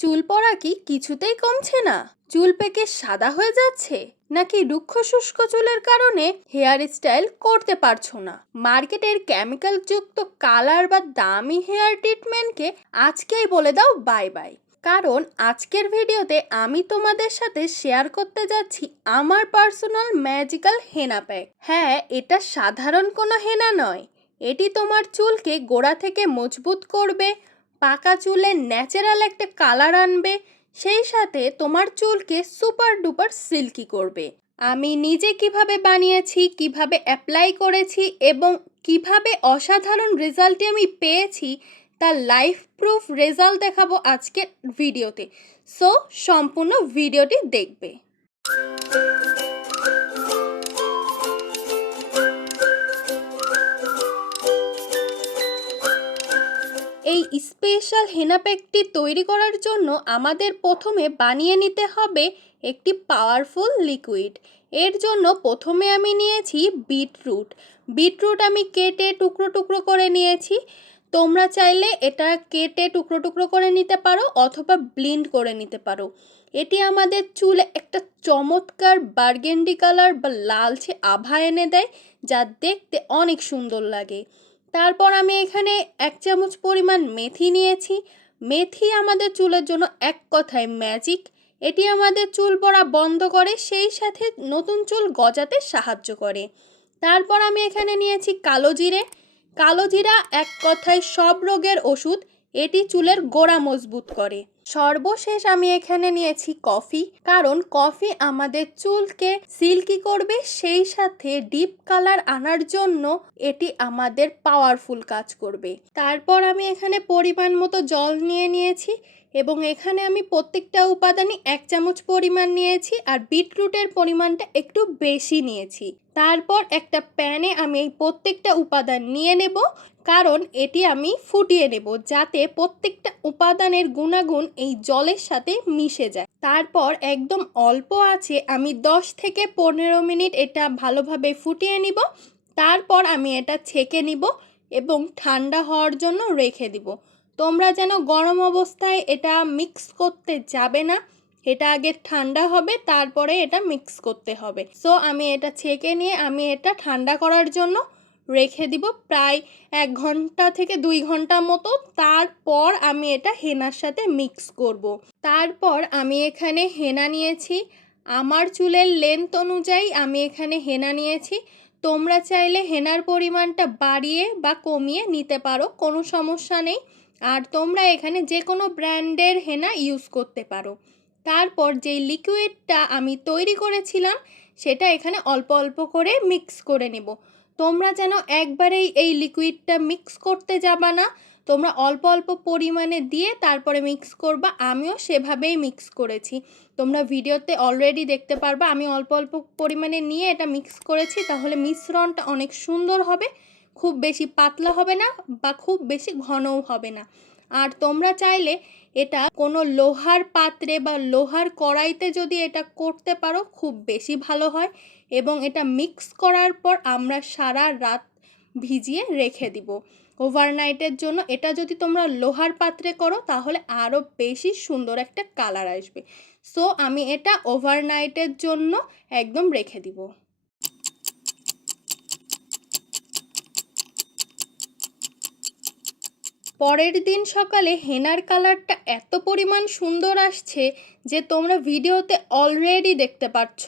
চুল পড়া কি কিছুতেই কমছে না? চুল পেকে সাদা হয়ে যাচ্ছে, নাকি রুক্ষ শুষ্ক চুলের কারণে হেয়ার স্টাইল করতে পারছো না? মার্কেটের কেমিক্যাল যুক্ত কালার বা দামি হেয়ার ট্রিটমেন্টকে আজকেই বলে দাও বাই বাই। কারণ আজকের ভিডিওতে আমি তোমাদের সাথে শেয়ার করতে যাচ্ছি আমার পার্সোনাল ম্যাজিক্যাল হেনা প্যাক। হ্যাঁ, এটা সাধারণ কোনো হেনা নয়। এটি তোমার চুলকে গোড়া থেকে মজবুত করবে, পাকা চুলে ন্যাচারাল একটা কালার আনবে, সেই সাথে তোমার চুলকে সুপার ডুপার সিল্কি করবে। আমি নিজে কিভাবে বানিয়েছি, কিভাবে অ্যাপ্লাই করেছি এবং কিভাবে অসাধারণ রেজাল্টটি আমি পেয়েছি তার লাইফ প্রুফ রেজাল্ট দেখাবো আজকের ভিডিওতে। সো সম্পূর্ণ ভিডিওটি দেখবে। এই স্পেশাল হেনা প্যাকটি তৈরি করার জন্য আমাদের প্রথমে বানিয়ে নিতে হবে একটি পাওয়ারফুল লিকুইড। এর জন্য প্রথমে আমি নিয়েছি বিটরুট আমি কেটে টুকরো টুকরো করে নিয়েছি। তোমরা চাইলে এটা কেটে টুকরো টুকরো করে নিতে পারো অথবা ব্লেন্ড করে নিতে পারো। এটি আমাদের চুলে একটা চমৎকার বার্গেন্ডি কালার বা লালচে আভা এনে দেয়, যা দেখতে অনেক সুন্দর লাগে। তারপর আমি এখানে 1 চামচ পরিমাণ মেথি নিয়েছি। মেথি আমাদের চুলের জন্য এক কথায় ম্যাজিক। এটি আমাদের চুল পড়া বন্ধ করে, সেই সাথে নতুন চুল গজাতে সাহায্য করে। তারপর আমি এখানে নিয়েছি কালো জিরা এক কথায় সব রোগের ওষুধ। এটি চুলের গোড়া মজবুত করে। সর্বশেষ আমি এখানে নিয়েছি কফি, কারণ কফি আমাদের চুলকে সিল্কি করবে, সেই সাথে ডিপ কালার আনার জন্য এটি আমাদের পাওয়ারফুল কাজ করবে। তারপর আমি এখানে পরিমাণ মতো জল নিয়ে নিয়েছি এবং এখানে আমি প্রত্যেকটা উপাদানই 1 চামচ পরিমাণ নিয়েছি আর বিটরুটের পরিমাণটা একটু বেশি নিয়েছি। তারপর একটা প্যানে আমি এই প্রত্যেকটা উপাদান নিয়ে নেব, কারণ এটি আমি ফুটিয়ে নেব যাতে প্রত্যেকটা উপাদানের গুণাগুণ এই জলের সাথে মিশে যায়। তারপর একদম অল্প আছে আমি 10 থেকে 15 মিনিট এটা ভালোভাবে ফুটিয়ে নিব। তারপর আমি এটা ছেঁকে নিব এবং ঠান্ডা হওয়ার জন্য রেখে দিব। তোমরা যেন গরম অবস্থায় এটা মিক্স করতে যাবে না, এটা আগে ঠান্ডা হবে তারপরে এটা মিক্স করতে হবে। সো আমি এটা ছেঁকে নিয়ে আমি এটা ঠান্ডা করার জন্য রেখে দিব প্রায় 1 ঘন্টা থেকে 2 ঘন্টা মতো। তারপর আমি এটা হেনার সাথে মিক্স করব। তারপর আমি এখানে হেনা নিয়েছি, আমার চুলের লেন্থ অনুযায়ী আমি এখানে হেনা নিয়েছি। তোমরা চাইলে হেনার পরিমাণটা বাড়িয়ে বা কমিয়ে নিতে পারো, কোনো সমস্যা নেই। আর তোমরা এখানে যে কোনো ব্র্যান্ডের হেনা ইউজ করতে পারো। তারপর যেই লিকুইডটা আমি তৈরি করেছিলাম সেটা এখানে অল্প অল্প করে মিক্স করে নেব। তোমরা যেন একবারেই এই লিকুইডটা মিক্স করতে যাবা না, তোমরা অল্প অল্প পরিমাণে দিয়ে তারপরে মিক্স করবা। আমিও সেভাবেই মিক্স করেছি, তোমরা ভিডিওতে অলরেডি দেখতে পারবা। আমি অল্প অল্প পরিমাণে নিয়ে এটা মিক্স করেছি, তাহলে মিশ্রণটা অনেক সুন্দর হবে, খুব বেশি পাতলা হবে না বা খুব বেশি ঘনও হবে না। আর তোমরা চাইলে এটা কোনো লোহার পাত্রে বা লোহার কড়াইতে যদি এটা করতে পারো খুব বেশি ভালো হয়। এবং এটা মিক্স করার পর আমরা সারা রাত ভিজিয়ে রেখে দিব ওভারনাইটের জন্য। এটা যদি তোমরা লোহার পাত্রে করো তাহলে আরও বেশি সুন্দর একটা কালার আসবে। সো আমি এটা ওভারনাইটের জন্য একদম রেখে দিব। পরের দিন সকালে হেনার কালারটা এত পরিমাণ সুন্দর আসছে যে তোমরা ভিডিওতে অলরেডি দেখতে পাচ্ছ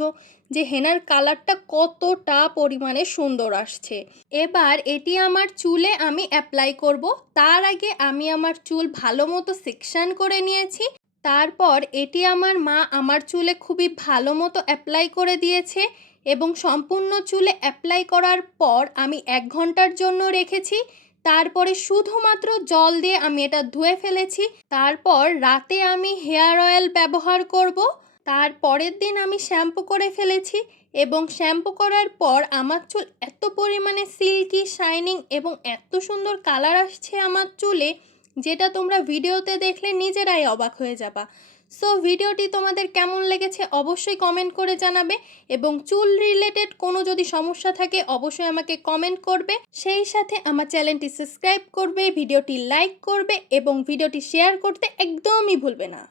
যে হেনার কালারটা কতটা পরিমাণে সুন্দর আসছে। এবার এটি আমার চুলে আমি অ্যাপ্লাই করব। তার আগে আমি আমার চুল ভালো মতো সেকশন করে নিয়েছি। তারপর এটি আমার মা আমার চুলে খুবই ভালো মতো অ্যাপ্লাই করে দিয়েছে এবং সম্পূর্ণ চুলে অ্যাপ্লাই করার পর আমি 1 ঘন্টার জন্য রেখেছি। তারপরে শুধুমাত্র জল দিয়ে আমি এটা ধুয়ে ফেলেছি। তারপর রাতে আমি হেয়ার অয়েল ব্যবহার করব। তারপরের দিন আমি শ্যাম্পু করে ফেলেছি এবং শ্যাম্পু করার পর আমার চুল এত পরিমাণে সিল্কি শাইনিং এবং এত সুন্দর কালার আসছে আমার চুলে, যেটা তোমরা ভিডিওতে দেখলে নিজেরাই অবাক হয়ে যাবা। সো ভিডিওটি তোমাদের কেমন লেগেছে অবশ্যই কমেন্ট করে জানাবে এবং চুল রিলেটেড কোনো যদি সমস্যা থাকে অবশ্যই আমাকে কমেন্ট করবে। সেই সাথে আমার চ্যানেলটি সাবস্ক্রাইব করবে, ভিডিওটি লাইক করবে এবং ভিডিওটি শেয়ার করতে একদমই ভুলবে না।